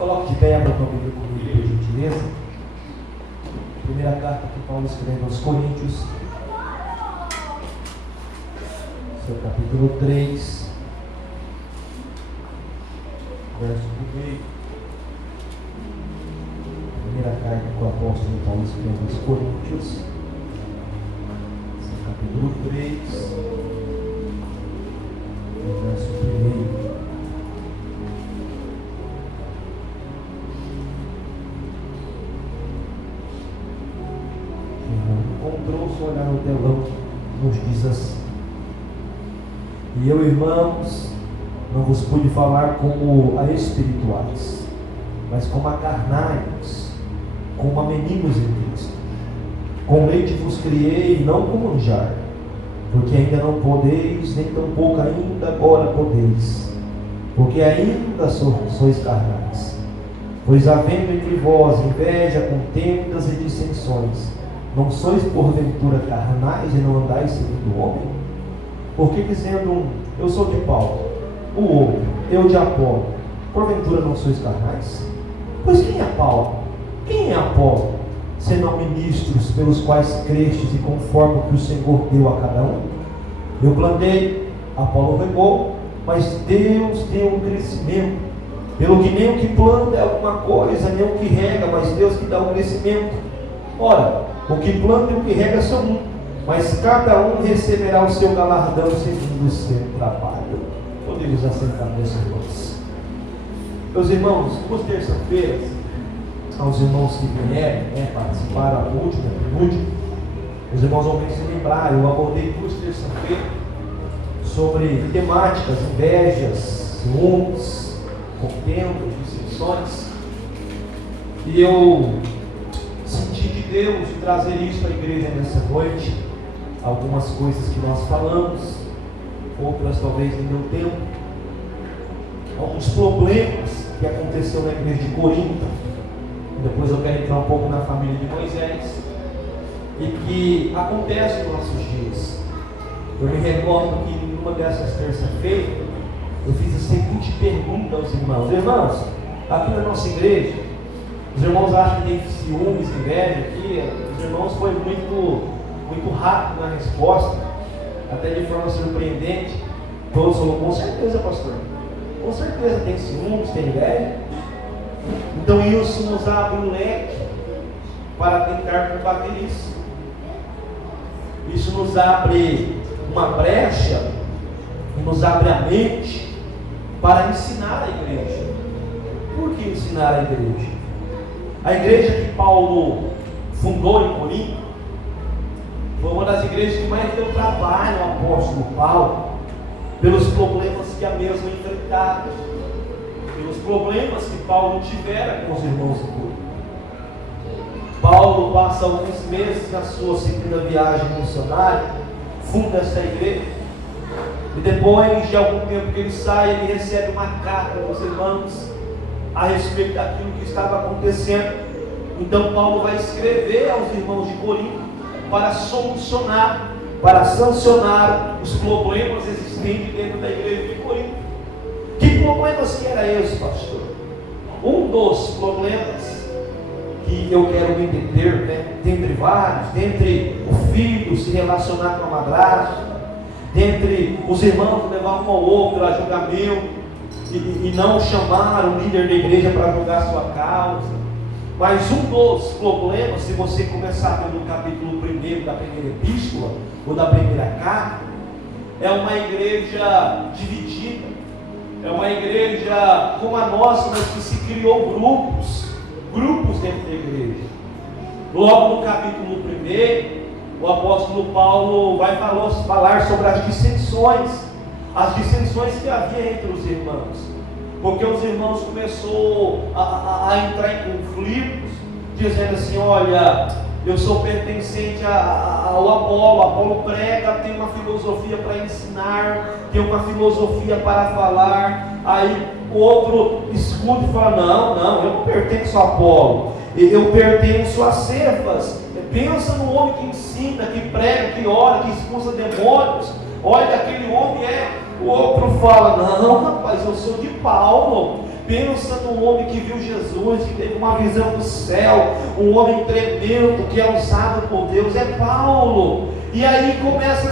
Coloque de pé, abra a Bíblia comigo, por gentileza. Primeira carta que Paulo escreve aos Coríntios, seu capítulo 3, verso 1. Primeira carta que o apóstolo Paulo escreve aos Coríntios, seu capítulo 3, verso 1. Encontrou, se olhar no telão, nos diz assim: E eu, irmãos, não vos pude falar como a espirituais, mas como a carnais, como a meninos em Cristo. Com leite vos criei, não com manjar, porque ainda não podeis, nem tampouco ainda agora podeis, porque ainda sois carnais. Pois havendo entre vós inveja, contendas e dissensões, não sois porventura carnais e não andais segundo o homem? Porque dizendo um, eu sou de Paulo, o outro, eu de Apolo, porventura não sois carnais? Pois quem é Paulo? Quem é Apolo? Senão ministros pelos quais crestes e conforme o que o Senhor deu a cada um? Eu plantei, Apolo regou, mas Deus deu um crescimento. Pelo que nem o que planta é alguma coisa, nem o que rega, mas Deus que dá o crescimento. Ora, o que planta e o que rega são um, mas cada um receberá o seu galardão segundo o seu trabalho. Podemos assentar, meus irmãos. Meus irmãos, duas terças-feiras, aos irmãos que vieram participar da última e penúltima, os irmãos vão bem se lembrar, eu abordei duas terças-feiras sobre temáticas, invejas, ciúmes, contendas, dissensões, e eu senti de Deus trazer isso à igreja nessa noite. Algumas coisas que nós falamos, outras talvez não deu tempo. Alguns problemas que aconteceu na igreja de Corinto. Depois eu quero entrar um pouco na família de Moisés, e que acontece nos nossos dias. Eu me recordo que em uma dessas terça-feiras eu fiz a seguinte pergunta aos irmãos: irmãos, aqui na nossa igreja, os irmãos acham que tem ciúmes, inveja aqui? Os irmãos foi muito rápido na resposta, até de forma surpreendente. Todos falaram: com certeza, pastor, com certeza tem ciúmes, tem inveja. Então isso nos abre um leque para tentar combater isso. Isso nos abre uma brecha e nos abre a mente para ensinar a igreja. Por que ensinar a igreja? A igreja que Paulo fundou em Corinto foi uma das igrejas que mais deu trabalho ao apóstolo Paulo, pelos problemas que a mesma enfrentava, pelos problemas que Paulo tivera com os irmãos de Corinto. Paulo passa alguns meses na sua segunda viagem missionária, funda essa igreja, e depois de algum tempo que ele sai, ele recebe uma carta dos irmãos a respeito daquilo que estava acontecendo. Então Paulo vai escrever aos irmãos de Corinto para solucionar, para sancionar os problemas existentes dentro da igreja de Corinto. Que problemas que era esse, pastor? Um dos problemas que eu quero entender, dentre vários, dentre o filho se relacionar com a madrasta, dentre os irmãos levar um ao outro a julgamento, e não chamar o líder da igreja para julgar a sua causa. Mas um dos problemas, se você começar pelo capítulo 1 da primeira epístola, ou da primeira carta, é uma igreja dividida, é uma igreja como a nossa, mas que se criou grupos dentro da igreja. Logo no capítulo 1, o apóstolo Paulo vai falar sobre as dissensões que havia entre os irmãos, porque os irmãos começaram a entrar em conflitos, dizendo assim: olha, eu sou pertencente ao Apolo prega, tem uma filosofia para ensinar, tem uma filosofia para falar. Aí o outro escuta e fala: não, eu não pertenço a Apolo, eu pertenço a Cefas. Pensa no homem que ensina, que prega, que ora, que expulsa demônios. Olha, aquele homem é. O outro fala: não, rapaz, eu sou de Paulo. Pensa num homem que viu Jesus, que teve uma visão do céu, um homem tremendo, que é usado por Deus, é Paulo. E aí começa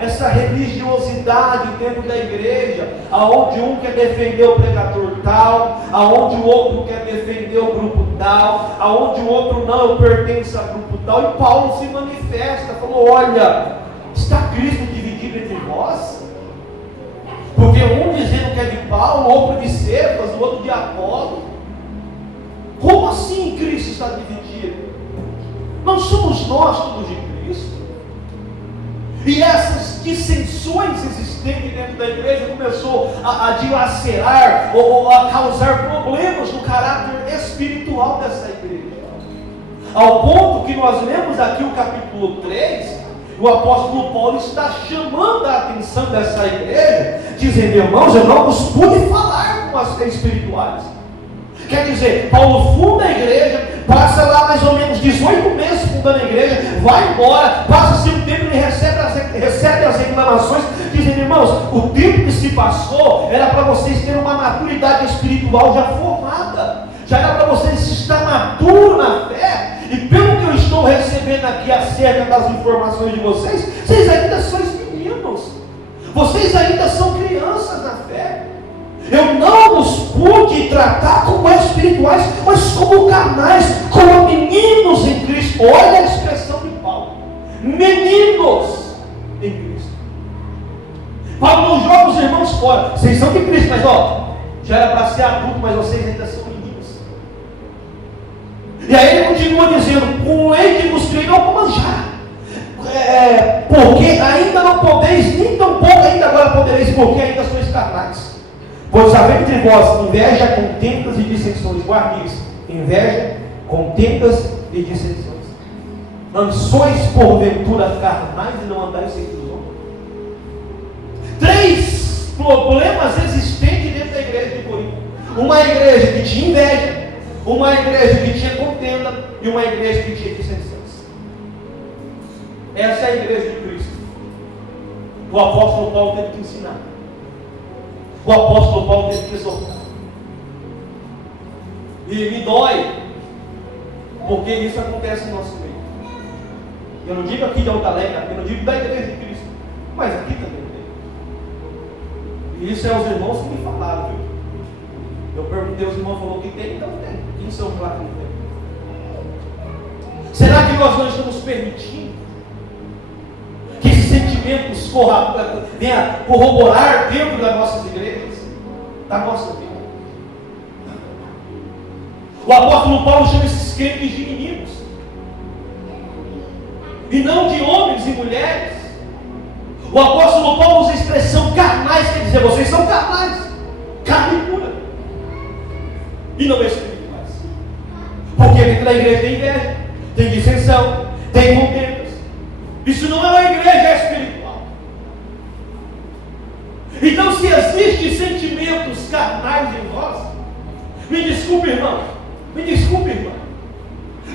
essa religiosidade dentro da igreja, aonde um quer defender o pregador tal, aonde o outro quer defender o grupo tal, aonde o outro não, eu pertenço a grupo tal. E Paulo se manifesta, falou: olha, está Cristo dividido entre vós? Porque um dizendo que é de Paulo, outro de Cefas, o outro de Apolo. Como assim Cristo está dividido? Não somos nós todos de Cristo? E essas dissensões existentes dentro da igreja começou a dilacerar ou a causar problemas no caráter espiritual dessa igreja. Ao ponto que nós lemos aqui o capítulo 3, o apóstolo Paulo está chamando a atenção dessa igreja, dizendo: irmãos, eu não vos pude falar com as espirituais. Quer dizer, Paulo funda a igreja, passa lá mais ou menos 18 meses fundando a igreja, vai embora, passa-se um tempo e recebe as reclamações, dizendo: irmãos, o tempo que se passou era para vocês terem uma maturidade espiritual já formada, já era para vocês estar maduros na fé, e pelo que eu estou recebendo aqui acerca das informações de vocês, vocês ainda são meninos, vocês ainda são crianças na fé. Eu não os pude tratar como espirituais, mas como carnais, como meninos em Cristo. Olha a expressão de Paulo: meninos em Cristo. Paulo não joga os irmãos fora. Vocês são de Cristo, mas já era para ser adulto, mas vocês ainda são meninos. E aí ele continua dizendo: com leite vos treinou como manjar. Porque ainda não podeis, nem tão pouco ainda agora podereis, porque ainda sois carnais. Pois havendo entre vós inveja, contendas e dissensões. Guarde isso: inveja, contendas e dissensões. Não sois porventura carnais e não andais segundo os homens? 3 problemas existentes dentro da igreja de Corinto: uma igreja que tinha inveja, uma igreja que tinha contenda e uma igreja que tinha dissensões. Essa é a igreja de Cristo. O apóstolo Paulo teve que ensinar. O apóstolo Paulo teve que exortar. E me dói, porque isso acontece no nosso meio. Eu não digo aqui de Alta Alegre, eu não digo da igreja de Cristo, mas aqui também tem. E isso é os irmãos que me falaram, viu? Eu perguntei, os irmãos falaram que tem, então tem. Quem são lá que não tem? Será que nós não estamos permitindo que esses sentimentos venham corroborar dentro das nossas igrejas, da nossa vida? O apóstolo Paulo chama esses crentes de meninos, e não de homens e mulheres. O apóstolo Paulo usa a expressão carnais, quer dizer, vocês são carnais, carne pura, e não espirituais. Porque dentro da igreja tem inveja, tem dissensão, tem contendas. Isso não é uma igreja espiritual. Então, se existem sentimentos carnais em nós, me desculpe, irmão,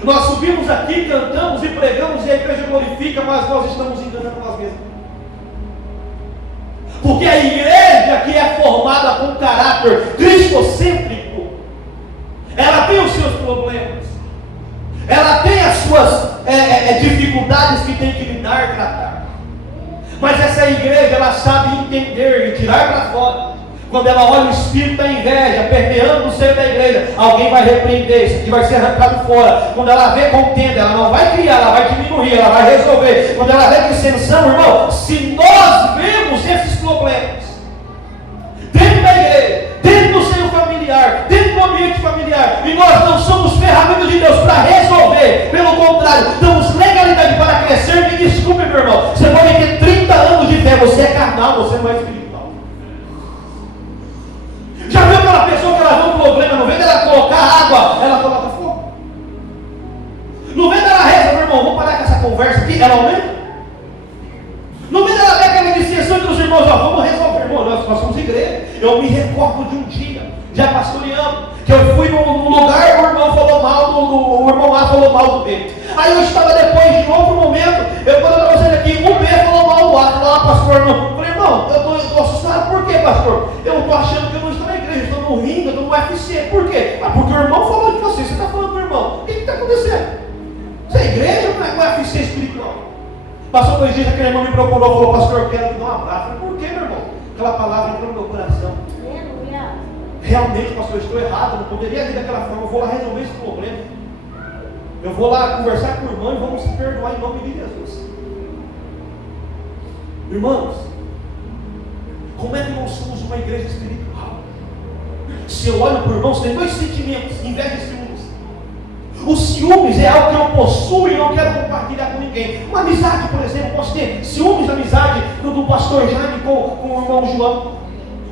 nós subimos aqui, cantamos e pregamos e a igreja glorifica, mas nós estamos enganando nós mesmos. Porque a igreja que é formada com caráter cristocêntrico, ela tem os seus problemas, ela tem as suas dificuldades que tem que lidar e tratar. Mas essa igreja, ela sabe entender e tirar para fora. Quando ela olha o espírito da inveja permeando o seio da igreja, alguém vai repreender, isso aqui vai ser arrancado fora. Quando ela vê contenda, ela não vai criar, ela vai diminuir, ela vai resolver. Quando ela vê dissensão, irmão, se nós vemos esses problemas dentro da igreja, dentro do seio familiar, dentro do ambiente familiar, e nós não somos ferramentas de Deus para resolver, pelo contrário, damos legalidade para crescer, me desculpe, meu irmão, você pode ter 30 anos de fé, você é carnal, você não é espiritual. Já viu aquela pessoa que ela vê um problema, no vez dela colocar água, ela coloca fogo? No vez dela reza, meu irmão, vamos parar com essa conversa aqui, ela aumenta? No vez dela ver aquela dissensão entre os irmãos, vamos resolver, irmão, nós somos igreja. Eu me recordo de um dia, já pastoreando, que eu fui num lugar, o irmão falou mal, o irmão lá falou mal do B. Aí eu estava depois de outro momento, eu falei para vocês aqui, o B falou mal do A, falou, pastor, não. Eu falei, irmão, eu estou assustado, por quê, pastor? Eu estou achando que eu não estou na igreja, eu estou no ringue, eu estou no UFC. eficiente. Por quê? Porque o irmão falou de você está falando do irmão. O que está acontecendo? Essa igreja não é eficiência espiritual. Passou 2 dias, aquele irmão me procurou, falou, pastor, eu quero te dar um abraço. Eu falei, por quê, meu irmão? Aquela palavra entrou no meu coração. Realmente, pastor, eu estou errado, não poderia agir daquela forma, eu vou lá resolver esse problema. Eu vou lá conversar com o irmão e vamos se perdoar em nome de Jesus. Irmãos, como é que nós somos uma igreja espiritual? Se eu olho para o irmão, tem 2 sentimentos, inveja e ciúmes. O ciúmes é algo que eu possuo e não quero compartilhar com ninguém. Uma amizade, por exemplo, eu posso ter ciúmes da amizade do pastor Jaime com o irmão João.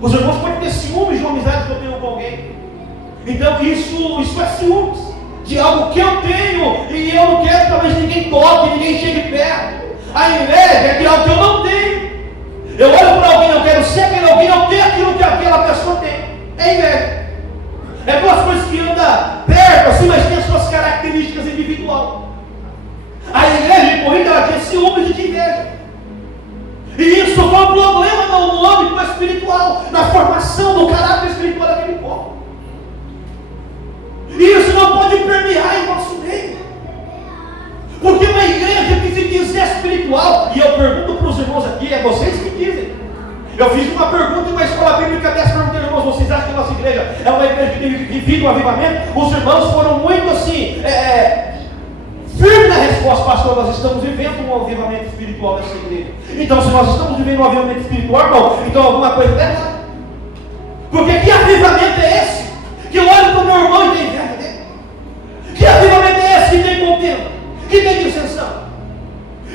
Os irmãos podem ter ciúmes de uma amizade que eu tenho com alguém. Então isso é ciúmes de algo que eu tenho e eu não quero que talvez ninguém toque, ninguém chegue perto. A inveja é de algo que eu não tenho. Eu olho para alguém, eu quero ser aquele alguém, eu tenho aquilo que aquela pessoa tem. É inveja. É 2 coisas que andam perto assim, mas tem as suas características individuais. A igreja de Corinto, ela tinha ciúmes e de inveja. E isso foi um problema no âmbito espiritual, na formação do caráter espiritual daquele povo. E isso não pode permear em nosso meio. Porque uma igreja que se diz espiritual, e eu pergunto para os irmãos aqui, é vocês que dizem. Eu fiz uma pergunta em uma escola bíblica dessa, perguntei, irmãos, vocês acham que a nossa igreja é uma igreja que tem vivido um avivamento? Os irmãos foram muito assim, firmes na resposta, pastor, nós estamos vivendo um avivamento espiritual nessa igreja. Então, se nós estamos vivendo um avivamento espiritual, irmão, então alguma coisa está errada. Porque que avivamento é esse? Que eu olho para o meu irmão e tenho inveja dele? Que avivamento é esse que tem contenda? Que tem dissensão?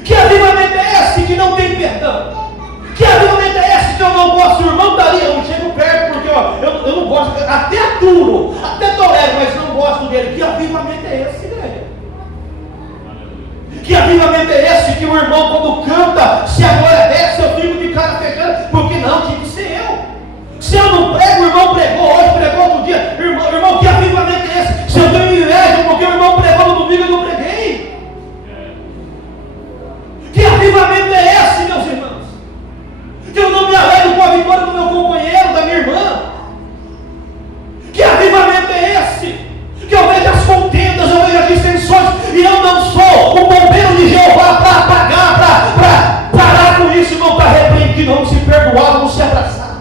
Que avivamento é esse que não tem perdão? Que avivamento é esse que eu não gosto? O irmão daria, eu não chego perto porque eu não gosto, até aturo, até tolero, mas não gosto dele. Que avivamento é esse, igreja? Que avivamento é esse que o irmão, quando canta, se a glória desce, eu fico de cara fechada? Porque não, tinha que ser eu. Se eu não prego, o irmão pregou hoje, pregou outro dia. Irmão, que avivamento é esse? Se eu tenho inveja porque o irmão pregou no domingo, eu não preguei. Que avivamento é esse, meus irmãos? Que eu não me alegro com a vitória do meu companheiro, da minha irmã. Que avivamento é esse? Que eu vejo as contendas, eu vejo as dissensões, e eu não sou o bombeiro de Jeová para apagar, para parar com isso, não estar repreendido, não se perdoar, não se abraçar.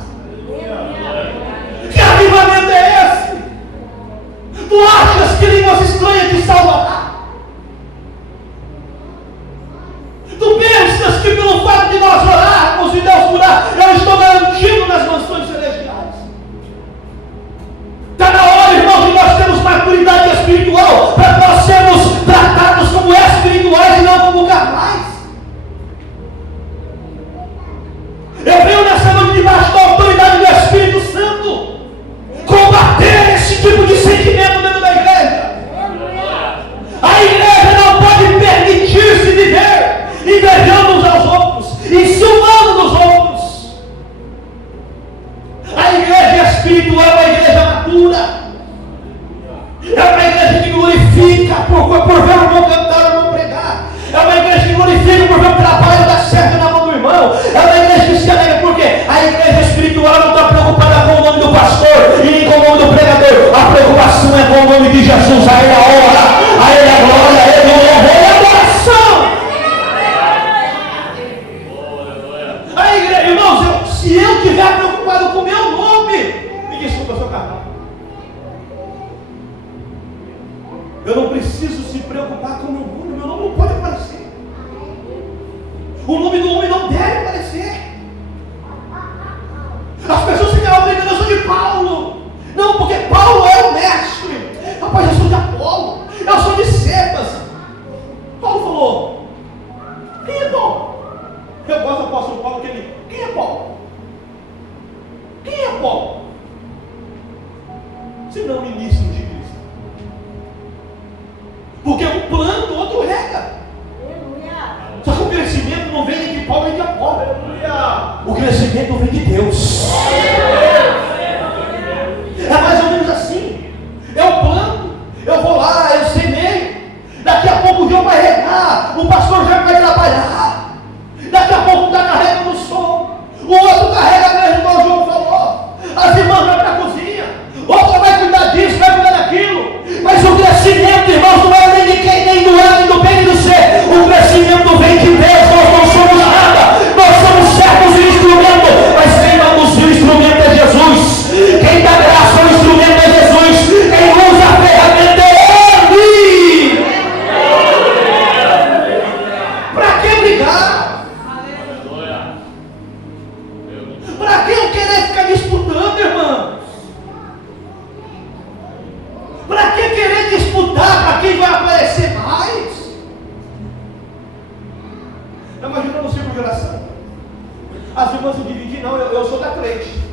Que avivamento é esse? Tu achas que línguas estranhas te salvará? Tu pensas que pelo fato de nós orarmos e Deus curar, eu estou garantido nas mansões celestiais? Está na hora, irmãos, de nós termos maturidade espiritual para nós sermos tratados como espirituais e não como carnais. Eu venho nessa noite debaixo da autoridade do Espírito Santo combater esse tipo de sentimento dentro da igreja. A igreja não pode permitir-se viver invejando uns aos outros, enciumando dos outros. A igreja espiritual é uma igreja madura. É uma igreja que glorifica por ver o irmão cantar, o irmão pregar. É uma igreja que glorifica por ver o trabalho da serva na mão do irmão. É uma igreja que se alegra porque a igreja espiritual não está preocupada com o nome do pastor e nem com o nome do pregador. A preocupação é com o nome de Jesus. A ele a honra, a ele a glória, a ele o louvor, a ele a adoração. A igreja, irmãos, se eu estiver preocupado com o meu nome, me desculpa, eu sou carnal. Eu não preciso se preocupar com o meu nome não pode aparecer. O nome do homem não deve aparecer. As pessoas ficam brincando, eu sou de Paulo. Não, porque Paulo é o mestre. Rapaz, eu sou de Apolo, eu sou de Cephas. Paulo falou, quem é Paulo? Eu gosto do apóstolo Paulo, que ele, quem é Paulo? Quem é Paulo? Se não ministro de Cristo. Porque um planta, o outro rega. Só que o crescimento não vem nem de Paulo nem de Apolo. O crescimento vem de Deus. É mais ou menos assim. Eu planto, eu vou lá, eu semeio. Daqui a pouco o João vai regar, o pastor já vai trabalhar. Daqui a pouco um está carregando o som, o outro carrega mesmo, igual o João falou. As irmãs vão para a cozinha, outra vai cuidar dá para quem vai aparecer mais. Imagina no círculo de oração. As irmãs se dividem, não, eu sou da crente.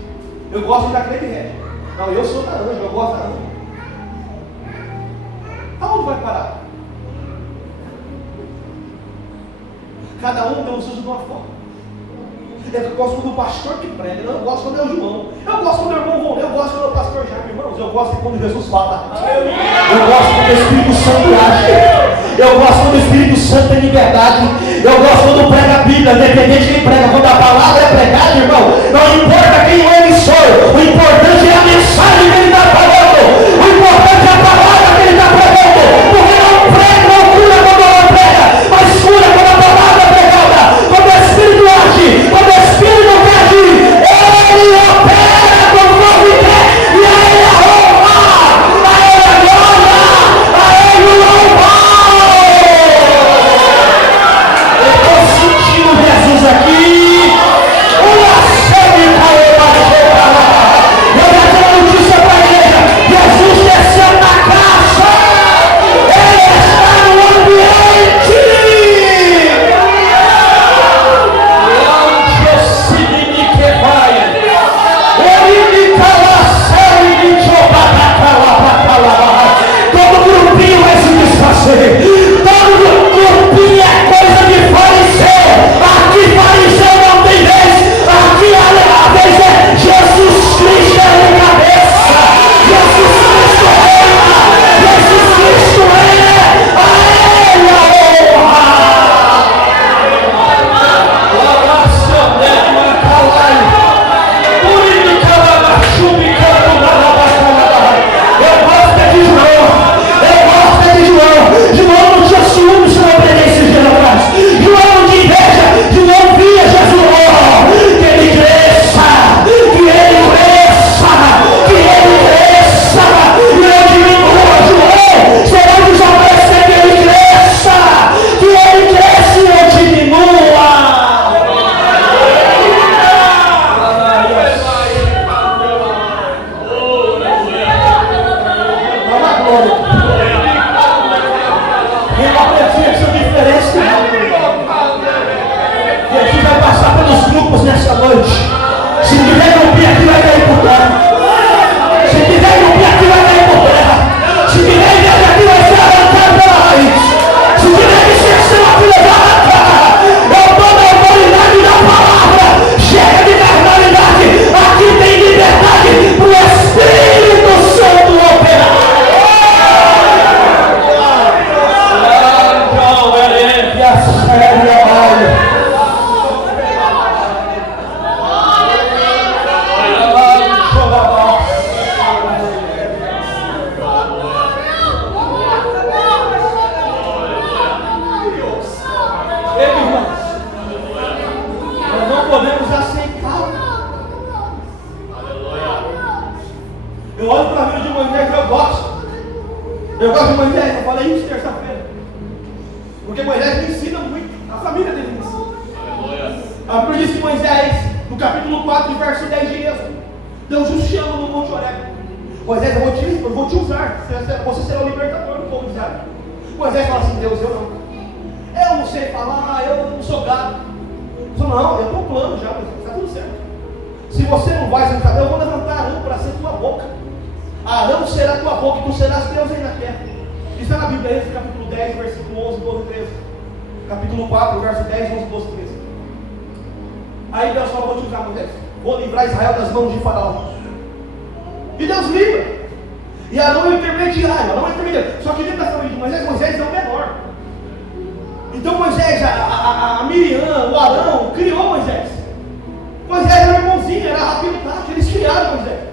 Eu gosto da crente reta. Não, eu sou da anja, eu gosto da anja. Aonde vai parar? Cada um tem o uso de uma forma. Eu gosto quando o pastor que prega, eu gosto quando é o João, eu gosto quando é o irmão Von, eu gosto quando é o pastor Jaime, irmãos, eu gosto quando Jesus fala, eu gosto quando o Espírito Santo age, eu gosto quando o Espírito Santo tem liberdade, eu gosto quando prega a Bíblia, independente de quem prega, quando a palavra é pregada, irmão, não importa quem é o emissor, o importante é a mensagem que ele está falando, o importante é a palavra que ele está pregando, porque não prega, não cura quando não prega, mas cura quando a palavra é pregada, quando o Espírito age, quando o Espírito quer agir, ele opera conforme quer, e a ele a honra, a ele a glória, a ele o louvor. Eu estou sentindo Jesus aqui, uma sede caoba chega lá. Eu já tenho a notícia para a igreja, Jesus desceu na casa, ele está no ambiente. Todo grupinho vai se desfazer. Todo grupinho é coisa de fariseu. Aqui fariseu não tem vez. Aqui a vez é Jesus Cristo é o cabeça. Jesus Cristo reina. Jesus Cristo reina. A ele a honra. Oração dela calai. Eu gosto de João. João não tinha ciúme se não preguei esses dias atrás. João não tinha inveja. João via Jesus. Que ele cresça. Que ele cresça. Que ele cresça. E eu diminua, João. Será que já parece que ele cresça? Que ele cresça e eu diminua. Jesus vai passar pelos grupos nessa noite. Se tiver no pé aqui, vai cair por terra. Se tiver no pé aqui, vai cair por terra. Se tiver igreja aqui, vai ser arrancado pela raiz. Se tiver disseção aqui, levanta. Eu dou a autoridade da palavra. Chega de carnalidade. Aqui tem liberdade para o Espírito Santo operar. Eu olho para a vida de Moisés e eu gosto. Eu gosto de Moisés, eu falei isso terça-feira. Porque Moisés me ensina muito. A família dele me ensina. A Bíblia diz que Moisés, no capítulo 4, verso 10 de Êxodo, Deus o chama no Monte Horebe. Moisés, eu vou te usar. Você será o libertador do povo de Israel. Moisés fala assim, Deus, eu não sei falar, eu não sou gato. Eu falo, não, eu estou plano já, Moisés, está tudo certo. Se você não vai sentar, eu vou levantar Arão para ser tua boca. Arão será tua boca e tu serás Deus aí na terra. Isso está na Bíblia, esse capítulo 10, versículo 11, 12, 13. Capítulo 4, verso 10, 11, 12, 13. Aí Deus fala, vou te usar, Moisés. Vou livrar Israel das mãos de Faraó. E Deus livra. E Arão é o intermediário. Só que dentro da família de Moisés é o menor. Então Moisés, a Miriam, o Arão, criou Moisés. Moisés era irmãozinho, era rápido, tá? Eles criaram Moisés.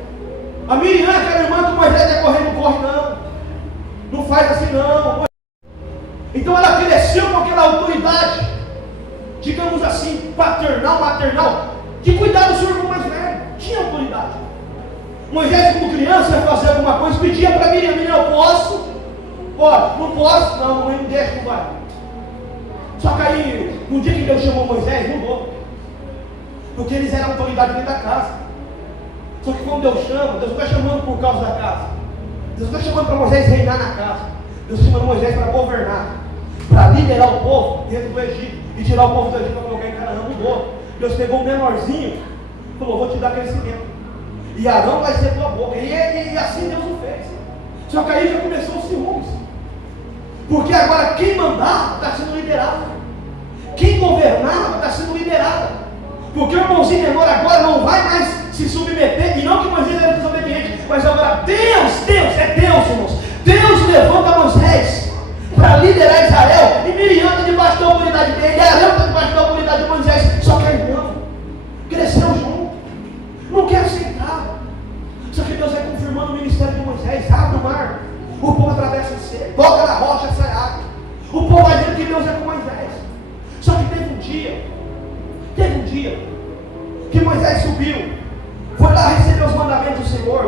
A Miriam, aquela irmã que Moisés ia correr, não corre não. Não faz assim não. Então ela cresceu com aquela autoridade, digamos assim, paternal, maternal, de cuidar do seu irmão mais velho. Tinha autoridade. Moisés, como criança, ia fazer alguma coisa, pedia para Miriam, eu posso? Pode, não posso? Não, mamãe não deixa, não vai. Só que aí, no dia que Deus chamou Moisés, mudou. Porque eles eram autoridade dentro da casa. Só que quando Deus chama, Deus não está chamando por causa da casa. Deus está chamando para Moisés reinar na casa. Deus chamou Moisés para governar, para liderar o povo dentro do Egito e tirar o povo do Egito para colocar em Canaã. Mudou. Deus pegou o menorzinho e falou: vou te dar crescimento, e Arão vai ser tua boca. E assim Deus o fez. Só que aí já começou os ciúmes, porque agora quem mandava está sendo liderado, quem governava está sendo liderado, porque o irmãozinho menor agora não vai mais se submeter. E não que Moisés era desobediente, mas agora Deus, irmãos, Deus levanta Moisés para liderar Israel, e Miriam está debaixo da autoridade dele, e Arão está debaixo da autoridade de Moisés. Só que a irmã cresceu junto, não quer aceitar. Só que Deus vai confirmando o ministério de Moisés. Abre o mar, o povo atravessa o seco, toca na rocha, sai água. O povo vai vendo que Deus é com Moisés. Só que teve um dia que Moisés subiu, foi lá receber os mandamentos do Senhor.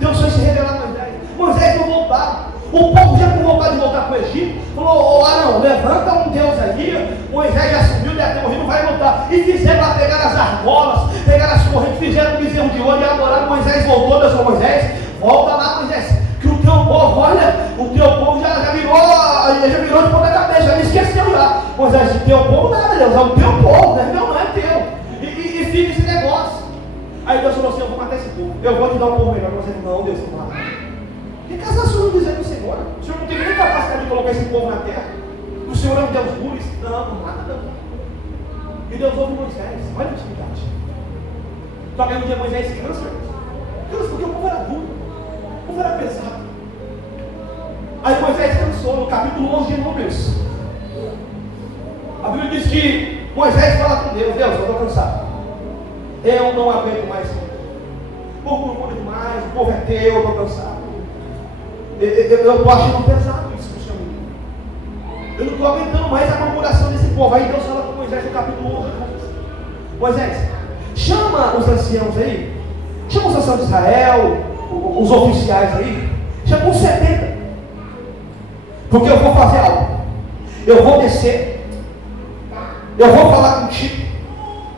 Deus foi se revelar a Moisés. Moisés não voltava. O povo já com vontade de voltar para o Egito, falou: Arão, levanta um Deus aí. Moisés já subiu, deve ter morrido, não vai voltar. E fizeram lá, pegaram as argolas, pegaram as correntes, fizeram um bezerro de ouro e adoraram. Moisés voltou. Deus falou: Moisés, volta lá, Moisés, que o teu povo, olha, o teu povo já virou de ponta cabeça, já me esqueceu já. Moisés, o teu povo nada, Deus, é o teu povo, não é meu, não é teu. E fica esse negócio. Aí Deus falou assim: eu vou matar esse povo, eu vou te dar um povo melhor. Moisés falou: não, Deus, não mata. Que casação não dizer do Senhor? O Senhor não tem nem capacidade de colocar esse povo na terra. O Senhor é um Deus duro. Não mata não. E Deus ouve Moisés. Olha a intimidade. Só que no dia Moisés cansa, porque o povo era duro, o povo era pesado. Aí Moisés cansou. No capítulo 11 de Números, a Bíblia diz que Moisés fala com Deus: Deus, eu estou cansado, eu não aguento mais. O povo murmura demais, o povo é teu, eu estou cansado. Eu estou achando pesado isso que o Senhor me diz. Eu não estou aguentando mais a murmuração desse povo. Aí Deus fala com Moisés no capítulo 11. Moisés, chama os anciãos aí, chama os anciãos de Israel, os oficiais aí, chama uns 70, porque eu vou fazer algo. Eu vou descer, eu vou falar contigo,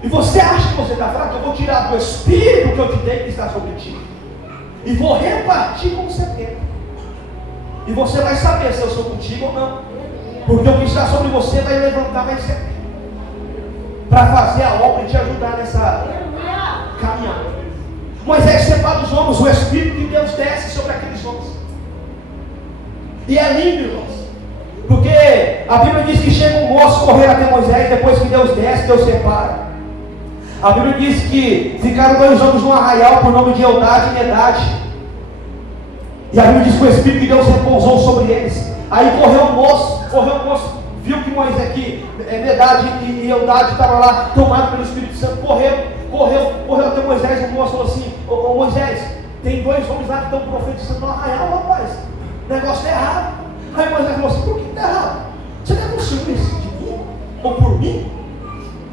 e você acha que você está fraco? Eu vou tirar do espírito que eu te dei, que está sobre ti, e vou repartir com 70. E você vai saber se eu sou contigo ou não, porque o que está sobre você vai levantar mais 70 para fazer a obra e te ajudar nessa caminhada. Moisés separa os homens, o Espírito de Deus desce sobre aqueles homens. E é lindo, irmãos, porque a Bíblia diz que chega um moço correr até Moisés, depois que Deus desce, Deus separa. A Bíblia diz que ficaram 2 homens no arraial por nome de Eldade e Medade. E a Bíblia diz que o Espírito de Deus repousou sobre eles. Aí correu o moço, viu que Moisés aqui, Medade e Eldade estavam lá, tomados pelo Espírito Santo, correu até Moisés. O moço falou assim: ô Moisés, tem 2 homens lá que estão profetizando no arraial, rapaz, o negócio é errado. Aí Moisés falou assim: por que está errado? Você está com ciúmes de mim? Ou por mim?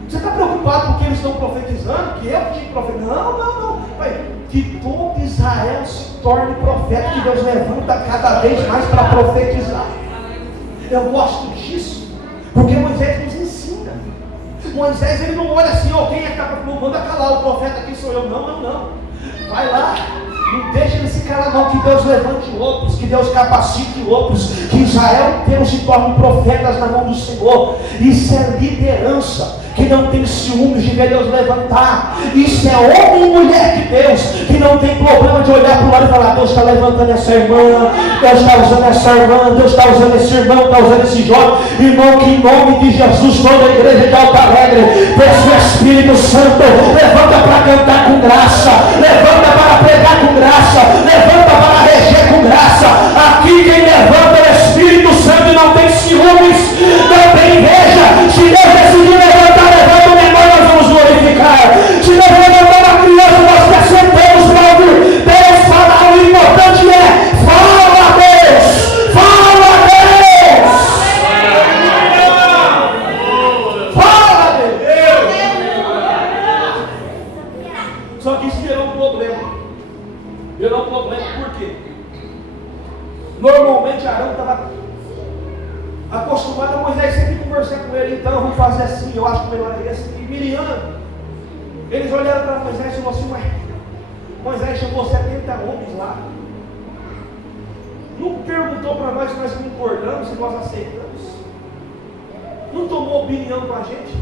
Você está preocupado porque eles estão profetizando? Que eu tinha que profetizar? Não. Pai, que todo Israel se torne profeta, que Deus levanta cada vez mais para profetizar. Eu gosto disso, porque Moisés nos ensina. Moisés, ele não olha assim: quem é que está, não manda calar, o profeta aqui sou eu. Não. Vai lá, não deixa ele se calar não, que Deus levante outros, que Deus capacite outros, que Israel inteiro se torne profetas na mão do Senhor. Isso é liderança que não tem ciúmes de ver Deus levantar. Isso é homem e mulher de Deus, que não tem problema de olhar para o lado e falar: Deus está levantando essa irmã, Deus está usando essa irmã, Deus está usando esse irmão, está usando esse jovem. Irmão, que em nome de Jesus, toda a igreja de Alto Alegre, peça o Espírito Santo, levanta para cantar com graça, levanta para pregar com graça, levanta para reger com graça. Aqui quem levanta é o Espírito Santo e não tem ciúmes, não tem inveja. Se Deus decidir levantar, levanta o menor, nós vamos glorificar. Se Deus levantar uma criança, nós te aceitamos para ouvir Deus falar. O importante é: fala a Deus, fala a Deus, fala a Deus. Só que isso gerou um problema. Por quê? Normalmente Arão estava acostumado a Moisés sempre conversar com ele: então vamos fazer assim, eu acho que melhor é assim. E Miriam, eles olharam para Moisés e falaram assim: Moisés chamou 70 homens lá, Não perguntou para nós se nós concordamos, se nós aceitamos. Não tomou opinião com a gente.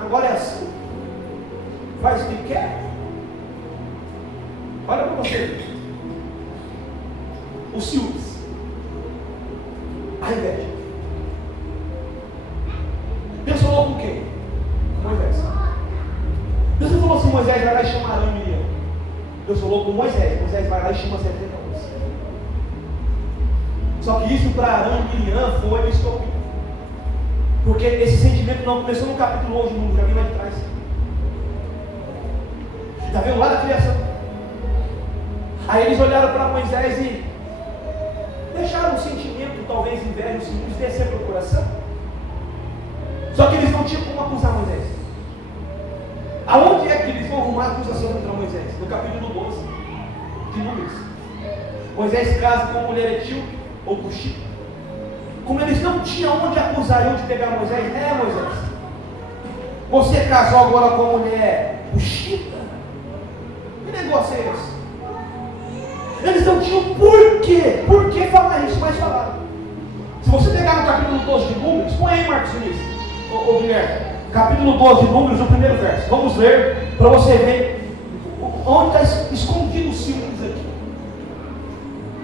Agora é assim. Faz o que quer. Olha para você. Os ciúmes. A inveja. Deus falou com quem? Com Moisés. Deus não falou assim: Moisés vai lá e chama Arão e Miriam. Deus falou com Moisés. Moisés vai lá e chama 70 homens. Só que isso para Arão e Miriam foi estopim. Porque esse sentimento não começou no capítulo 11 de Números, já vem lá de trás. Já veio lá da criação. Aí eles olharam para Moisés e deixaram o sentimento, talvez inveja, o ciúmes descer para o coração. Só que eles não tinham como acusar Moisés. Aonde é que eles vão arrumar a acusação contra Moisés? No capítulo 12 de Números. Moisés casa com uma mulher etíope ou cuxita. Como eles não tinham onde acusar e onde pegar Moisés, Moisés, você casou agora com uma mulher cuxita? Que negócio é esse? Eles não tinham porquê. Por que falar isso? Mas falaram. Se você pegar no capítulo 12 de Números, põe aí, Marcos Vinícius, ô Guilherme, capítulo 12 de Números, o primeiro verso. Vamos ler para você ver onde está escondido os ciúmes aqui.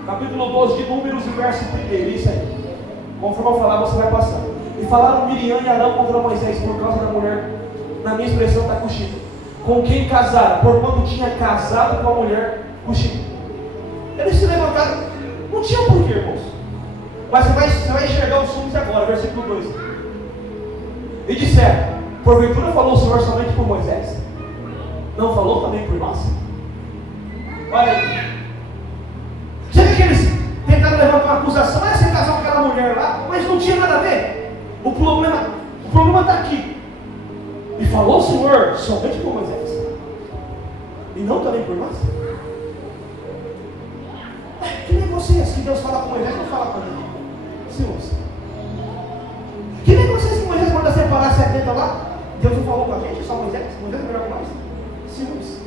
Capítulo 12 de Números, o verso 1. Isso aí. Conforme eu falar, você vai passar. E falaram Miriam e Arão contra Moisés por causa da mulher, na minha expressão está cuxita, com quem casaram, por quando tinha casado com a mulher cuxita. Eles se levantaram, não tinha porquê, irmãos. Mas você vai enxergar os ciúmes agora, versículo 2. E disseram: porventura falou o Senhor somente por Moisés? Não falou também por nós? Olha aí. Você vê que eles tentaram levantar uma acusação: você casou com aquela mulher lá, mas não tinha nada a ver. O problema está aqui. E falou o Senhor somente por Moisés? E não também por nós? Que negócio é esse que Deus fala com Moisés e não fala com ele? Senhores, que negócio é esse que Moisés manda separar 70 lá? Deus não falou com a gente, só Moisés? Moisés é melhor que nós? Senhores.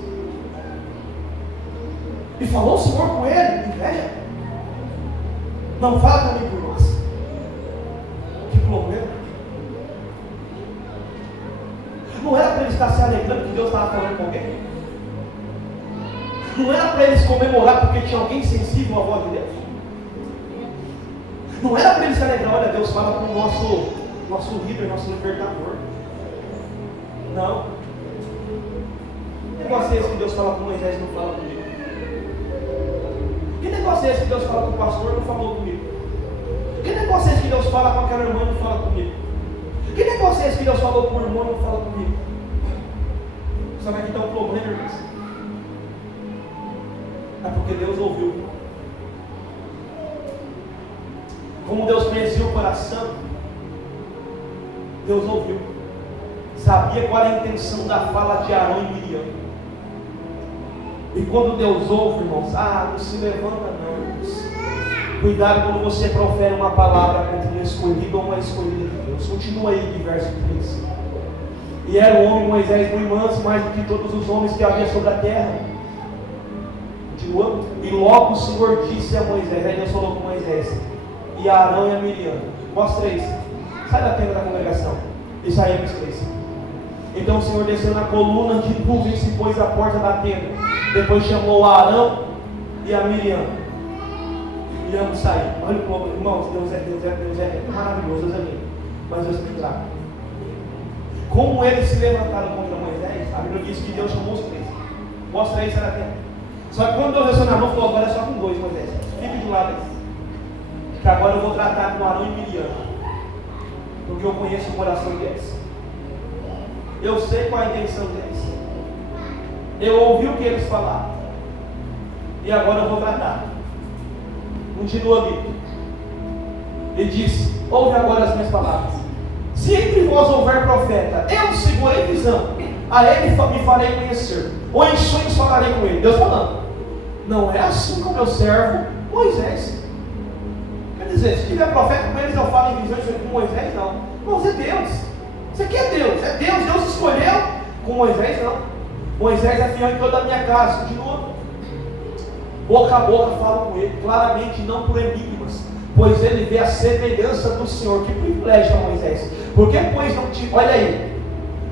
E falou o Senhor com ele, inveja? Não fala também por nós? Que problema. Não era para eles estar se alegrando que Deus estava falando com alguém? Não era para eles comemorar porque tinha alguém sensível à voz de Deus? Não era para eles se alegrar: olha, Deus fala com o nosso líder, nosso libertador. Não. Que negócio é esse que Deus fala com Moisés e não fala comigo? Que negócio é esse que Deus fala com o pastor e não falou comigo? Que negócio é esse que Deus fala com aquela irmã e não fala comigo? Que negócio é esse que Deus falou com o irmão e não fala comigo? Sabe que está o problema, irmãos? É porque Deus ouviu. Como Deus conhecia o coração, Deus ouviu. Sabia qual era a intenção da fala de Arão e Miriam. E quando Deus ouve, irmãos, não se levanta não, irmãos. Cuidado quando você profere uma palavra contra um escolhido ou uma escolhida de Deus. Continua aí de verso 3. E era o homem Moisés muito manso, mais do que todos os homens que havia sobre a terra. Continua. E logo o Senhor disse a Moisés, aí Deus falou com Moisés, e a Arão e a Miriam: mostra isso, sai da tenda da congregação. E saímos 3. Então o Senhor desceu na coluna de nuvem e se pôs à porta da tenda. Depois chamou a Arão e a Miriam. E ambos saíram. Olha o problema, irmãos, Deus é maravilhoso, Deus é lindo. Mas Deus é muito fraco. Como eles se levantaram contra Moisés, a Bíblia diz que Deus chamou os 3. Mostra aí, sai da tenda. Só que quando Deus desceu na mão, falou: agora é só com 2, Moisés. Fique de lado aí. Que agora eu vou tratar com Arão e Miriam. Porque eu conheço o coração deles. Eu sei qual é a intenção deles. Eu ouvi o que eles falaram. E agora eu vou tratar. Continua ali. E disse: ouve agora as minhas palavras. Se entre vós houver profeta, eu segurei visão, a ele me farei conhecer, ou em sonhos falarei com ele. Deus falando: não é assim com meu servo Moisés. Quer dizer, se tiver profeta com eles, eu falo em visões com Moisés? Não. Mas é Deus. Isso aqui é Deus. É Deus. Deus escolheu. Com Moisés, não. Moisés é fiel em toda a minha casa. Continua. boca a boca falam com ele, claramente não por enigmas, pois ele vê a semelhança do Senhor. Que privilégio, Moisés. Por que, pois, olha aí,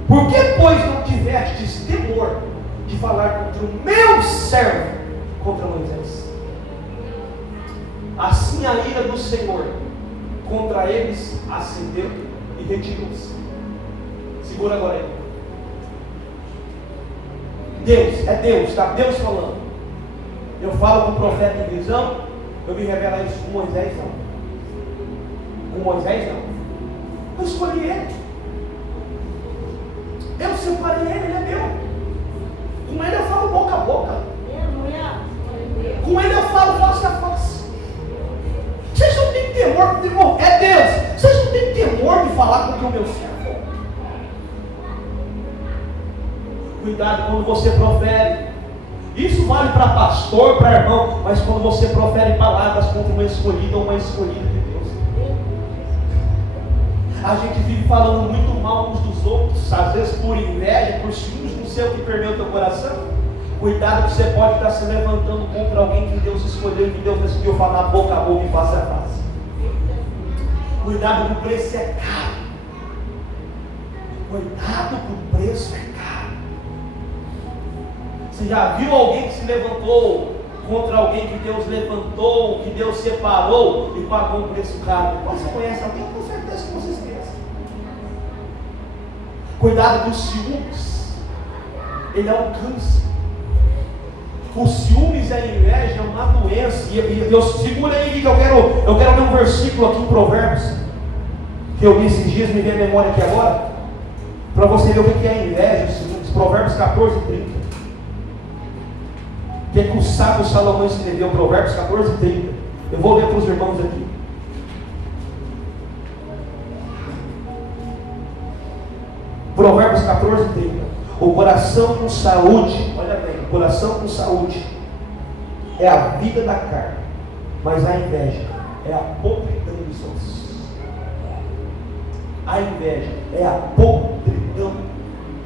por que, pois, não tivestes temor de falar contra o meu servo, contra Moisés? Assim a ira do Senhor contra eles acendeu e retirou-se. Segura agora aí. Deus, é Deus, está Deus falando. Eu falo com o profeta em visão, eu me revelo isso com Moisés, não. Com Moisés, não. Eu escolhi ele. Eu separei ele, ele é meu. Com ele eu falo boca a boca. Com ele eu falo face a face. Vocês não têm temor, é Deus. Vocês não têm temor de falar com o meu servo. Cuidado quando você profere. Isso vale para pastor, para irmão, mas quando você profere palavras contra uma escolhida ou uma escolhida de Deus. A gente vive falando muito mal uns dos outros, às vezes por inveja, por ciúmes, não sei o que permeia o teu coração. Cuidado que você pode estar se levantando contra alguém que Deus escolheu, que Deus decidiu falar boca a boca e face a face. Cuidado que o preço é caro. Cuidado que o preço é caro. Você já viu alguém que se levantou contra alguém que Deus levantou, que Deus separou e pagou um preço caro? Você conhece alguém? Com certeza que você esquece. Cuidado dos ciúmes. Ele é um câncer. O ciúmes e a inveja é uma doença. E eu segura aí que eu quero ler um versículo aqui em Provérbios, que eu li esses dias, me veio a memória aqui agora, para você ver o que é a inveja, os ciúmes. Provérbios 14, 30. O que é que o sábio Salomão escreveu? Provérbios 14, 30. Eu vou ler para os irmãos aqui. Provérbios 14, 30. O coração com saúde, olha bem, o coração com saúde é a vida da carne, mas a inveja é a podridão dos ossos. A inveja é a podridão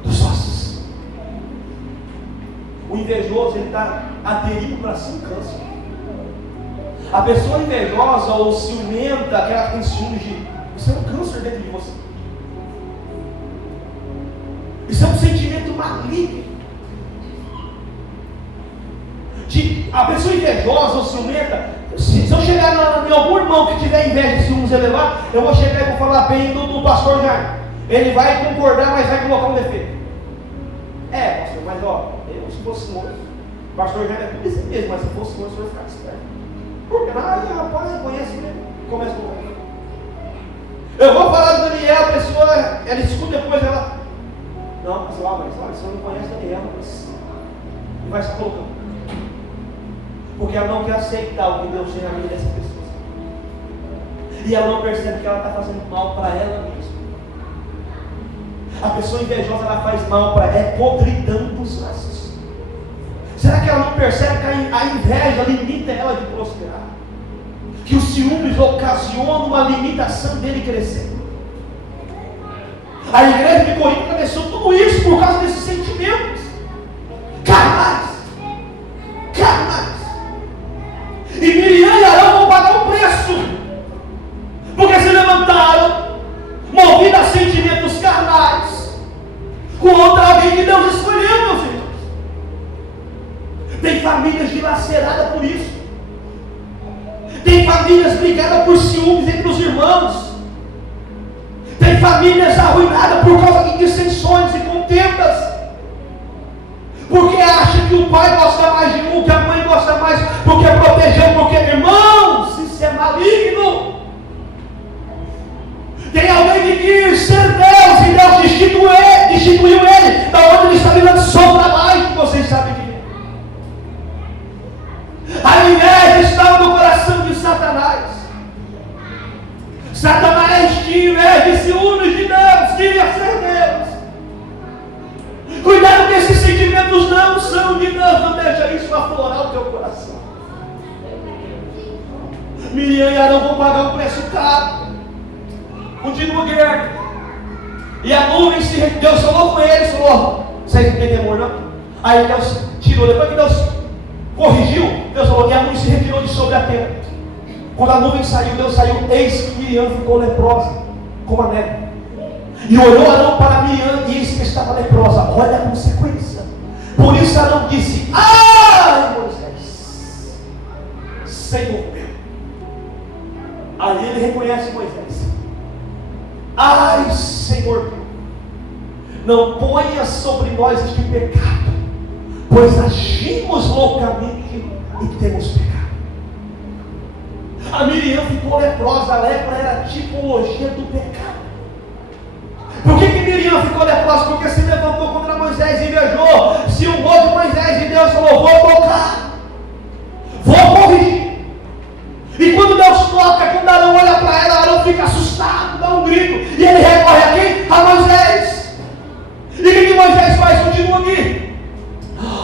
dos ossos. O invejoso, ele está aderido para si um câncer. A pessoa invejosa ou ciumenta, aquela que tem ciúmes isso é um câncer dentro de você. Isso é um sentimento maligno. A pessoa invejosa ou ciumenta, se eu chegar em algum irmão que tiver inveja e ciúmes elevado, eu vou chegar e vou falar bem do pastor Jair. Ele vai concordar, mas vai colocar um defeito. Pastor, mas se fosse senhor, o pastor Jair é tudo isso mesmo, mas se fosse senhor, o senhor ficar esperto. Porque rapaz, eu conheço ele, começa com ele. Eu vou falar do Daniel, a pessoa, ela escuta depois, ela. Não, mas olha, você não conhece Daniel, mas. E vai se colocando. Porque ela não quer aceitar o que Deus tem na vida dessa pessoa. E ela não percebe que ela está fazendo mal para ela mesma. A pessoa invejosa, ela faz mal para ela, é podridão dos ossos. Será que ela não percebe que a inveja limita ela de prosperar? Que os ciúmes ocasionam uma limitação dele crescer? A igreja de Corinto começou tudo isso por causa desses sentimentos carnais. E Miriam e Arão vão pagar um preço, porque se levantaram movidos a sentimentos carnais contra alguém que Deus escolheu, meus irmãos. Tem famílias dilaceradas por isso. Tem famílias brigadas por ciúmes entre os irmãos. Tem famílias arruinadas por causa de dissensões e contendas. Porque acha que o pai gosta mais de um, que a mãe gosta mais, porque protegeu, porque, irmãos, isso é maligno. Tem alguém que quis ser Deus e Deus destituiu ele da onde ele está vivendo só para baixo, que vocês sabem que é. A inveja estava no coração de Satanás. Satanás tinha inveja e ciúmes de Deus, queria ser Deus. Cuidado que esses sentimentos não são de Deus, não deixa isso aflorar o teu coração. Miriam e Arão vão pagar um preço caro. Continua Guilherme. E a nuvem Deus falou com eles, falou: vocês não têm temor não? Aí Deus tirou, depois que Deus corrigiu, Deus falou, e a nuvem se retirou de sobre a terra. Quando a nuvem saiu, Deus saiu, eis que Miriam ficou leprosa, como a neve. E olhou Arão para Miriam, e eis que estava leprosa. Olha a consequência. Por isso Arão disse, ai Moisés, Senhor meu. Aí ele reconhece Moisés. Ai Senhor meu, não ponha sobre nós este pecado, pois agimos loucamente e temos pecado. A Miriam ficou leprosa. A lepra era a tipologia do pecado. Por que Miriam ficou leprosa? Porque se levantou contra Moisés e invejou. Se o modo de Moisés e Deus falou, vou tocar, vou corrigir. E quando Deus toca, quando Arão olha para ela, Arão fica assustado, dá um grito, e ele recorre a quem? A Moisés. E o que Moisés faz? Continua aqui.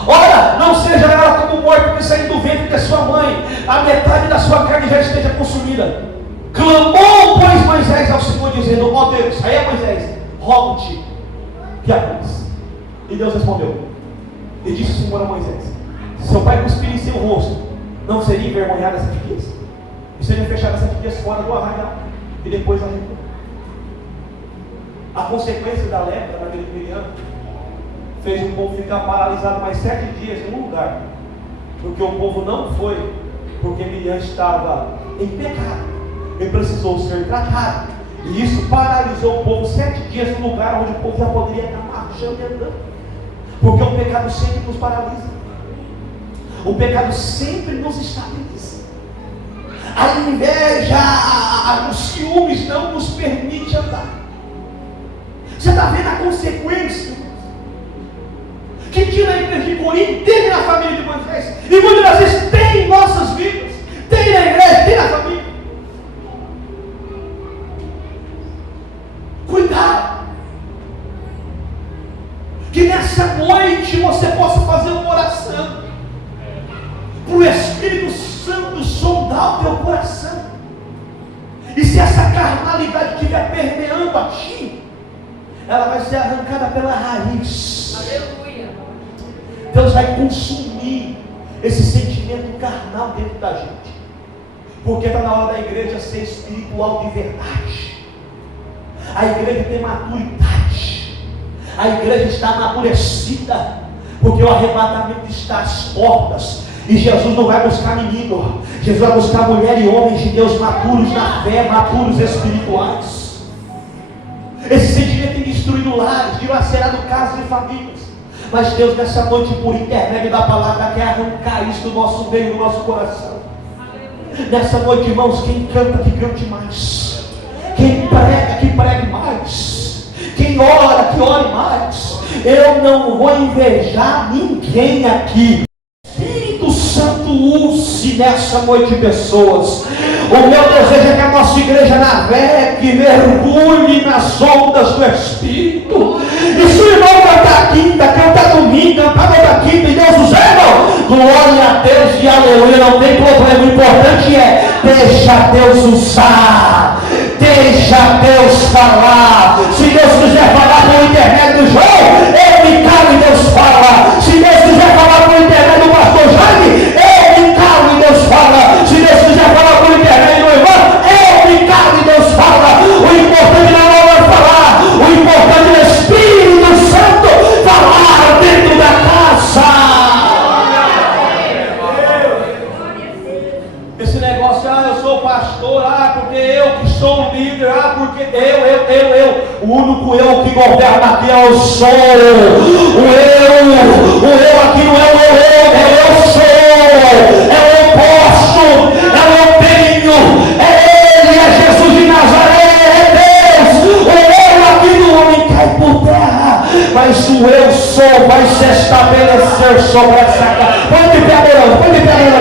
Ora, não seja ela como morto que saiu do ventre de sua mãe, a metade da sua carne já esteja consumida. Clamou, pois, Moisés ao Senhor, dizendo, ó Deus, aí é Moisés, rogo-te que apenas. E Deus respondeu, e disse o Senhor a Moisés, se seu pai cuspir em seu rosto, não seria envergonhado 7 dias? E seria fechado 7 dias fora do arraial, e depois arrebentou. A consequência da lepra na vida de Miriam fez o povo ficar paralisado mais 7 dias em um lugar, porque o povo não foi, porque Miriam estava em pecado e precisou ser tratado, e isso paralisou o povo 7 dias no lugar onde o povo já poderia estar marchando e andando, porque o pecado sempre nos paralisa, o pecado sempre nos estabiliza, a inveja, os ciúmes não nos permite andar. Você está vendo a consequência que tinha na igreja de Corinto, teve na família de Moisés, e muitas das vezes tem em nossas vidas, tem na igreja, tem na família. Cuidado, que nessa noite você possa fazer uma oração para o Espírito Santo sondar o teu coração, e se essa carnalidade estiver permeando a ti, ela vai ser arrancada pela raiz. Aleluia. Deus vai consumir esse sentimento carnal dentro da gente, porque está na hora da igreja ser espiritual de verdade. A igreja tem maturidade, a igreja está amadurecida, porque o arrebatamento está às portas, e Jesus não vai buscar menino, Jesus vai buscar mulher e homens de Deus maduros na fé, maduros espirituais. Esse sentimento tem destruído lares, dilacerado casas e famílias, mas Deus nessa noite, por intermédio da palavra, quer arrancar isso do nosso meio, do nosso coração. Nessa noite, irmãos, quem canta, que cante mais, quem prega, que pregue mais, quem ora, que ore mais. Eu não vou invejar ninguém aqui. Espírito Santo, use nessa noite pessoas. O meu desejo é que a nossa igreja navegue, mergulhe nas ondas do Espírito. E se o irmão cantar quinta, cantar domingo, cantar outra quinta, e Deus usa, irmão, glória a Deus e aleluia, não tem problema. O importante é, deixa Deus usar, deixa Deus falar. Se Deus quiser falar por intermédio do João, eu me calo e Deus fala. Se Deus quiser falar por intermédio do pastor Jaime, eu me calo e Deus fala. Se Deus quiser falar por intermédio do irmão, eu me calo e Deus fala. O importante não é falar, o importante é o Espírito Santo falar dentro da casa. Esse negócio, eu sou pastor, porque eu que sou o líder, porque eu. O único eu que governa aqui é o sou. O eu aqui não é o eu sou. É eu posso, é eu tenho, é Ele, é Jesus de Nazaré, é Deus. O eu aqui no homem cai por terra, mas o eu sou vai se estabelecer sobre essa casa. Põe de pé adorando,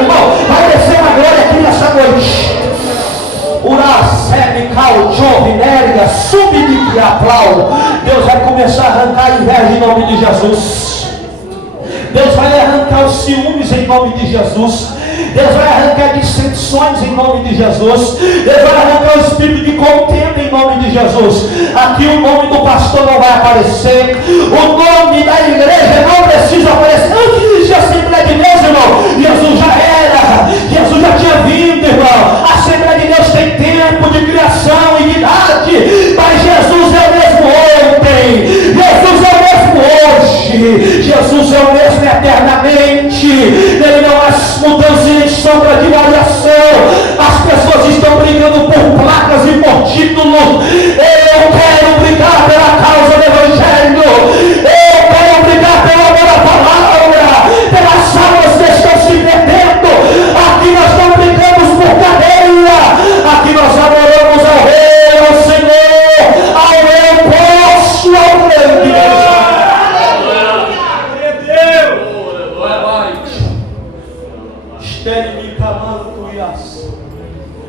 irmão. Vai descer uma glória aqui nessa noite. Uracebe, Caldio, Vinéria, subir e aplaudo. Deus vai começar a arrancar a inveja em nome de Jesus. Deus vai arrancar os ciúmes em nome de Jesus. Deus vai arrancar dissensões em nome de Jesus. Deus vai arrancar o espírito de contenda em nome de Jesus. Aqui o nome do pastor não vai aparecer, o nome da igreja não precisa aparecer. Antes de Assembleia de Deus, irmão, Jesus já era, Jesus já tinha vindo, irmão. A Assembleia de Deus tem tempo de criação e de idade, mas Jesus é o mesmo ontem, Jesus é o mesmo hoje, Jesus é o mesmo eternamente. Nele não há mudança nem sombra de variação. As pessoas estão brigando por placas e por títulos. Eu quero brigar pela causa do Evangelho. Eu quero brigar pelo amor à palavra, pelas almas que estão se perdendo. Aqui nós não brigamos por cadeia, aqui nós adoramos ao Rei, ao Senhor, ao Eu Posso, ao Grande.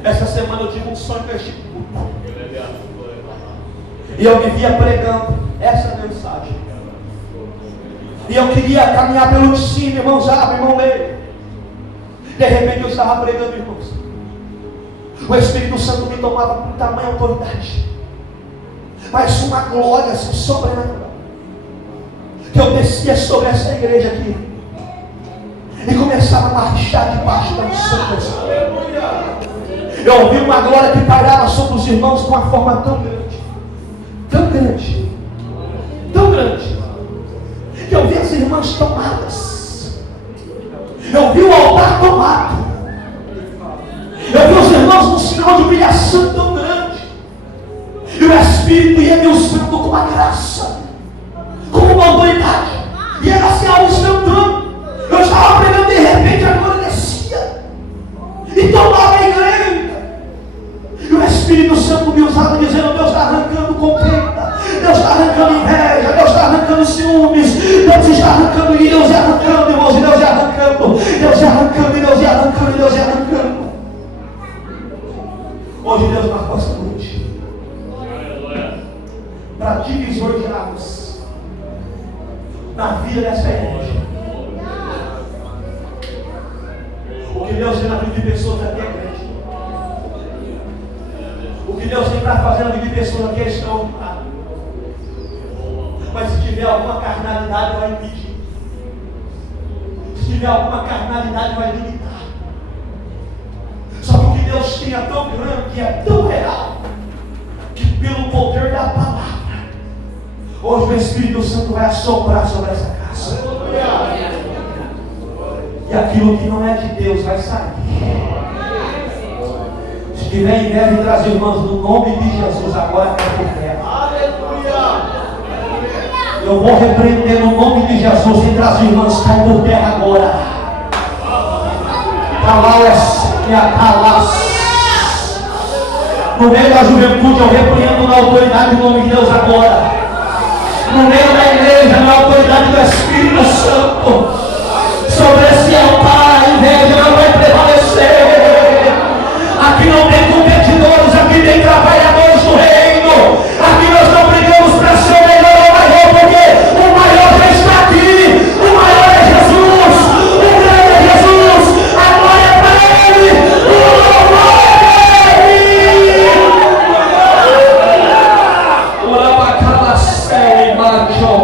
Essa semana eu tive um sonho com este culto. E eu vivia pregando essa mensagem. E eu queria caminhar pelo de cima, irmão Zaba, irmão Lei. De repente eu estava pregando, irmãos. O Espírito Santo me tomava com tamanha autoridade. Mas uma glória assim, sobrenatural. Que eu descia sobre essa igreja aqui. E começava a marchar debaixo da unção do Espírito. Eu ouvi uma glória que pairava sobre os irmãos de uma forma tão grande. Tão grande. Tão grande. Que eu vi as irmãs tomadas. Eu vi o altar tomado. Eu vi os irmãos num sinal de brilhação tão grande. E o Espírito ia me usando com uma graça, com uma autoridade. E era assim algo instantâneo. Eu estava pregando, de repente a glória descia e tomava a igreja. E o Espírito Santo me usava dizendo: Deus está arrancando contenda, Deus está arrancando inveja, Deus está arrancando ciúmes, Deus está arrancando e Deus ia arrancando, irmãos, e Deus ia arrancando, Deus ia arrancando, e Deus ia arrancando, e Deus ia arrancando. Hoje Deus marcou essa noite para divisor de águas na vida dessa igreja. O que Deus tem na vida de pessoas aqui é grande. O que Deus tem para fazer na vida de pessoas aqui é extraordinário. Mas se tiver alguma carnalidade, vai impedir. Se tiver alguma carnalidade, vai limitar. Só que o que Deus tem é tão grande, é tão real, que pelo poder da palavra, hoje o Espírito Santo vai assoprar sobre essa casa. E aquilo que não é de Deus vai sair. Se tiver inveja entre as irmãs, no nome de Jesus, agora cai por terra. Eu vou repreender no nome de Jesus entre as irmãs, cai por terra agora. No meio da juventude, eu repreendo na autoridade do nome de Deus agora. No meio da igreja, na autoridade do Espírito Santo. Sobre esse altar, a inveja não vai prevalecer. Aqui não tem competidores, aqui tem trabalhadores do reino. Aqui nós não brigamos para ser o melhor ou o maior, porque o maior já está aqui. O maior é Jesus, o grande é Jesus. A glória é para Ele, o louvor é Ele. Urabacalacé e Marchon.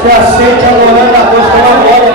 Você aceite adorando a Deus pela glória